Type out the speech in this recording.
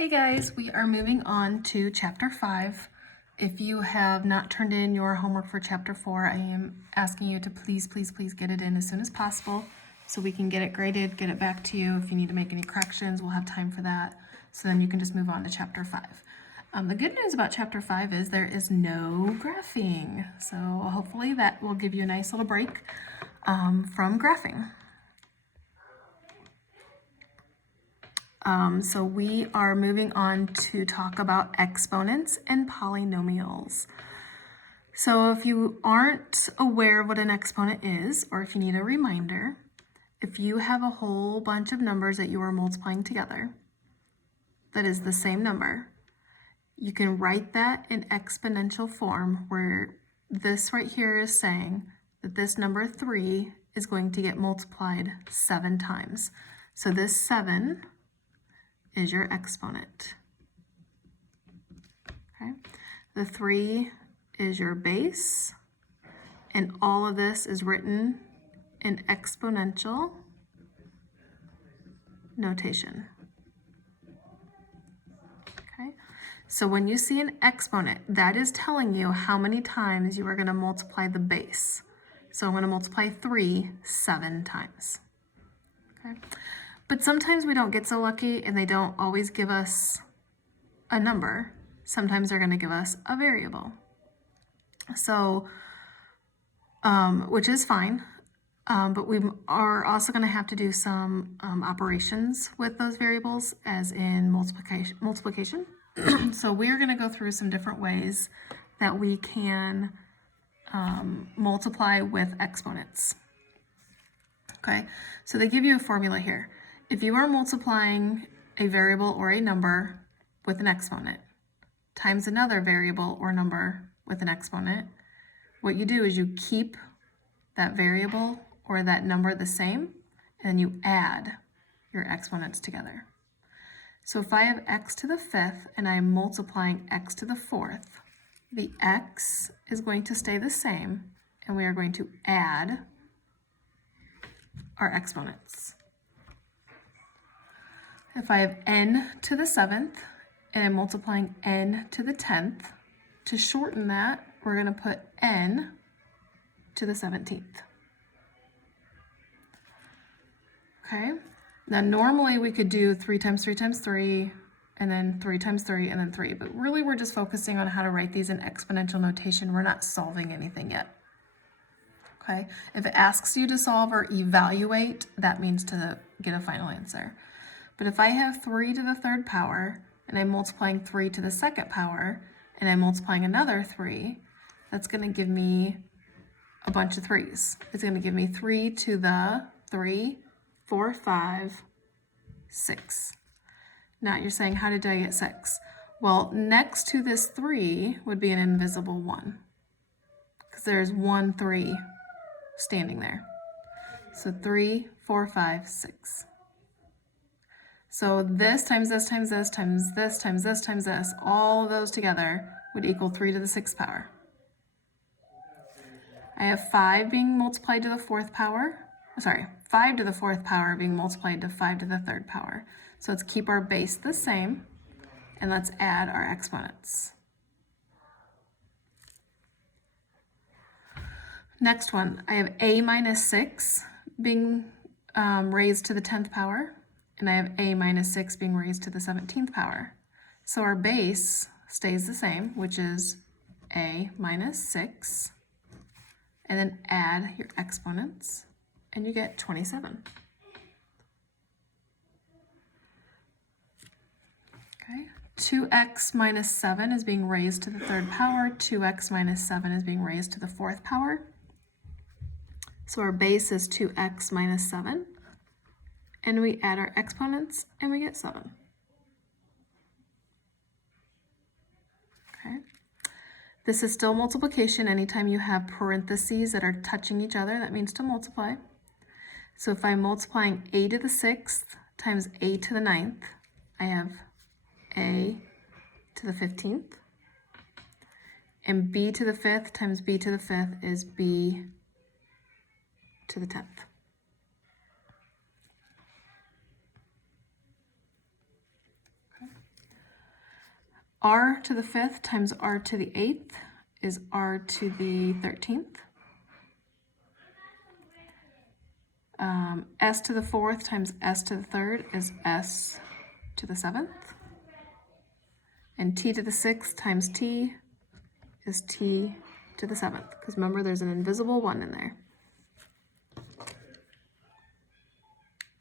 Hey guys, we are moving on to chapter 5. If you have not turned in your homework for chapter 4, I am asking you to please get it in as soon as possible so we can get it graded, get it back to you. If you need to make any corrections, we'll have time for that. So then you can just move on to chapter 5. The good news about chapter 5 is there is no graphing. So hopefully that will give you a nice little break from graphing. So we are moving on to talk about exponents and polynomials. So if you aren't aware of what an exponent is, or if you need a reminder, if you have a whole bunch of numbers that you are multiplying together that is the same number, you can write that in exponential form, where this right here is saying that this number 3 is going to get multiplied 7 times. So this 7 is your exponent. Okay, the 3 is your base, and all of this is written in exponential notation. Okay, so when you see an exponent, that is telling you how many times you are going to multiply the base. So I'm going to multiply 3 7 times. Okay. But sometimes we don't get so lucky and they don't always give us a number. Sometimes they're going to give us a variable. So, which is fine, but we are also going to have to do some operations with those variables, as in multiplication. So we are going to go through some different ways that we can multiply with exponents. Okay, so they give you a formula here. If you are multiplying a variable or a number with an exponent times another variable or number with an exponent, what you do is you keep that variable or that number the same, and you add your exponents together. So if I have x to the 5th and I am multiplying x to the 4th, the x is going to stay the same, and we are going to add our exponents. If I have n to the 7th and I'm multiplying n to the 10th, to shorten that, we're going to put n to the 17th. Okay, now normally we could do 3 times 3 times 3, and then 3 times 3, and then 3, but really we're just focusing on how to write these in exponential notation. We're not solving anything yet. Okay, if it asks you to solve or evaluate, that means to get a final answer. But if I have 3 to the 3rd power, and I'm multiplying 3 to the 2nd power, and I'm multiplying another 3, that's going to give me a bunch of 3's. It's going to give me 3 to the 3, 4, 5, 6. Now you're saying, how did I get 6? Well, next to this 3 would be an invisible 1, because there's 1 3 standing there. So 3, 4, 5, 6. So this times this times this times this times this times this, all of those together would equal 3 to the 6th power. I have 5 being multiplied to the 4th power. Sorry, 5 to the 4th power being multiplied to 5 to the 3rd power. So let's keep our base the same, and let's add our exponents. Next one, I have a minus 6 being raised to the 10th power, and I have a minus 6 being raised to the 17th power. So our base stays the same, which is a minus 6, and then add your exponents, and you get 27. Okay, 2x minus 7 is being raised to the 3rd power, 2x minus 7 is being raised to the 4th power. So our base is 2x minus 7, and we add our exponents, and we get 7. Okay. This is still multiplication. Anytime you have parentheses that are touching each other, that means to multiply. So if I'm multiplying a to the 6th times a to the 9th, I have a to the 15th. And b to the 5th times b to the 5th is b to the 10th. Okay. r to the 5th times r to the 8th is r to the 13th. S to the 4th times S to the 3rd is S to the 7th. And T to the 6th times T is T to the 7th. Because remember, there's an invisible 1 in there.